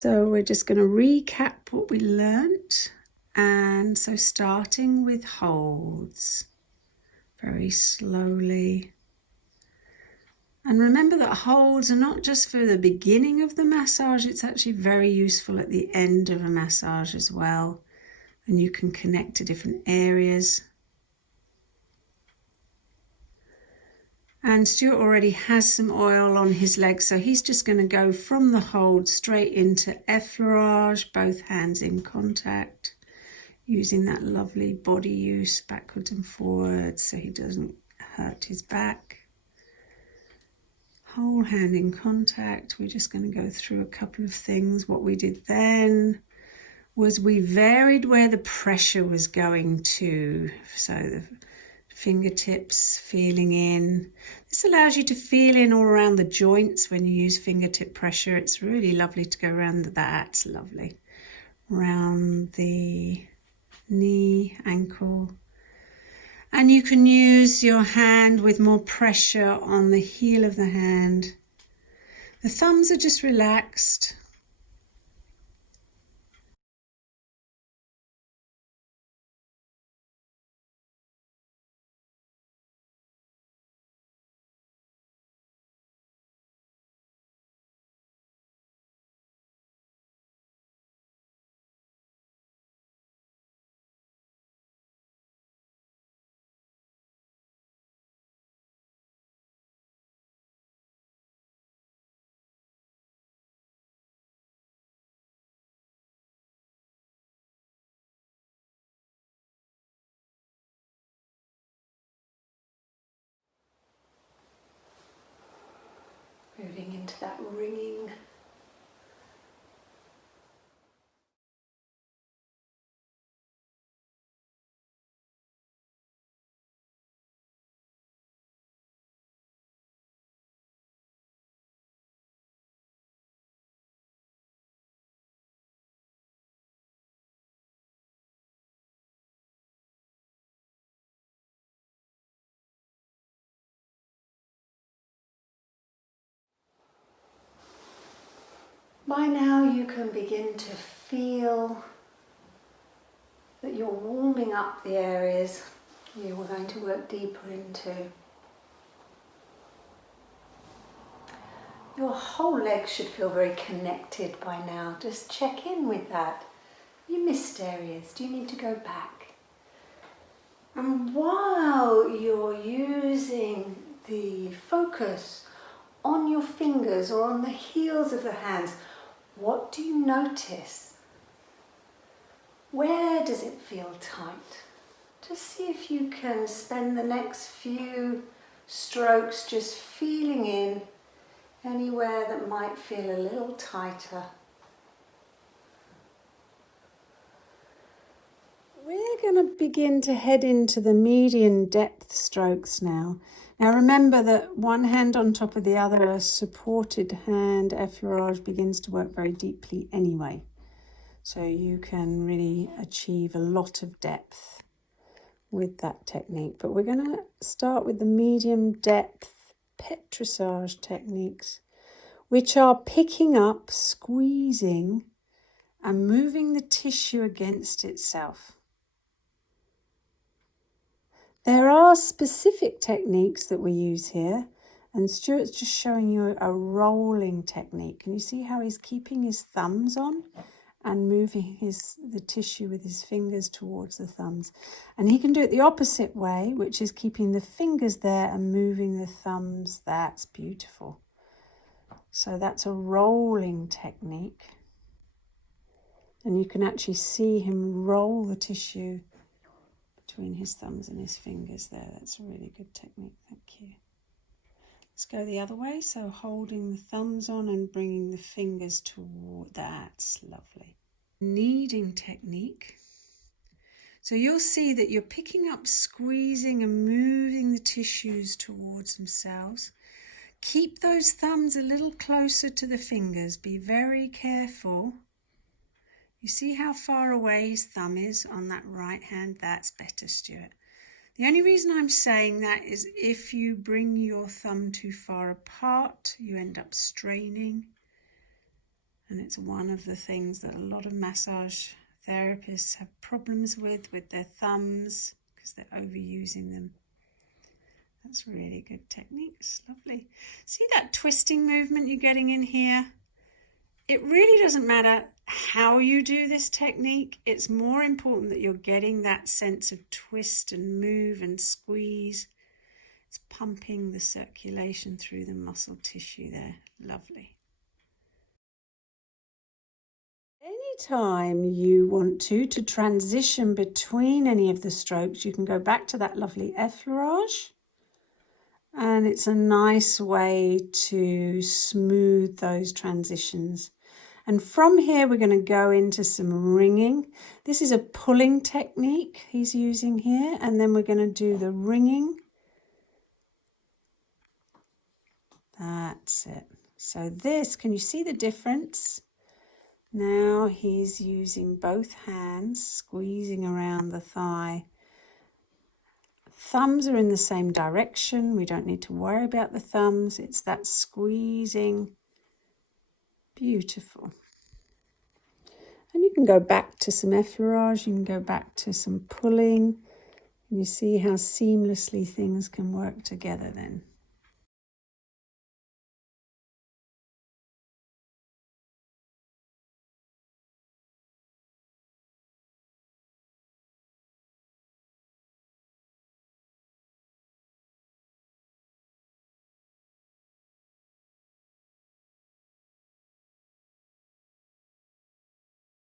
So we're just going to recap what we learnt. And so starting with holds, very slowly. And remember that holds are not just for the beginning of the massage, it's actually very useful at the end of a massage as well. And you can connect to different areas. And Stuart already has some oil on his legs, so he's just going to go from the hold straight into effleurage, both hands in contact, using that lovely body use backwards and forwards so he doesn't hurt his back. Whole hand in contact. We're just going to go through a couple of things. What we did then was we varied where the pressure was going to. So the fingertips feeling in. This allows you to feel in all around the joints when you use fingertip pressure. It's really lovely to go around that's lovely. Around the knee, ankle. And you can use your hand with more pressure on the heel of the hand. The thumbs are just relaxed. Moving into that ringing. By now you can begin to feel that you're warming up the areas you were going to work deeper into. Your whole leg should feel very connected by now. Just check in with that. You missed areas. Do you need to go back? And while you're using the focus on your fingers or on the heels of the hands, what do you notice? Where does it feel tight? Just see if you can spend the next few strokes just feeling in anywhere that might feel a little tighter. We're going to begin to head into the medium depth strokes now. Now remember that one hand on top of the other, a supported hand, effleurage begins to work very deeply anyway. So you can really achieve a lot of depth with that technique. But we're going to start with the medium depth Petrissage techniques, which are picking up, squeezing and moving the tissue against itself. There are specific techniques that we use here, and Stuart's just showing you a rolling technique. Can you see how he's keeping his thumbs on and moving the tissue with his fingers towards the thumbs? And he can do it the opposite way, which is keeping the fingers there and moving the thumbs. That's beautiful. So that's a rolling technique. And you can actually see him roll the tissue between his thumbs and his fingers there. That's a really good technique, thank you. Let's go the other way, so holding the thumbs on and bringing the fingers toward, that's lovely. Kneading technique. So you'll see that you're picking up, squeezing and moving the tissues towards themselves. Keep those thumbs a little closer to the fingers, be very careful. You see how far away his thumb is on that right hand? That's better, Stuart. The only reason I'm saying that is if you bring your thumb too far apart, you end up straining. And it's one of the things that a lot of massage therapists have problems with their thumbs because they're overusing them. That's really good technique. It's lovely. See that twisting movement you're getting in here? It really doesn't matter how you do this technique. It's more important that you're getting that sense of twist and move and squeeze. It's pumping the circulation through the muscle tissue there. Lovely. Anytime you want to transition between any of the strokes, you can go back to that lovely effleurage. And it's a nice way to smooth those transitions. And from here, we're going to go into some wringing. This is a pulling technique he's using here. And then we're going to do the wringing. That's it. So this, can you see the difference? Now he's using both hands, squeezing around the thigh. Thumbs are in the same direction. We don't need to worry about the thumbs. It's that squeezing. Beautiful. And you can go back to some effleurage. You can go back to some pulling. And you see how seamlessly things can work together then.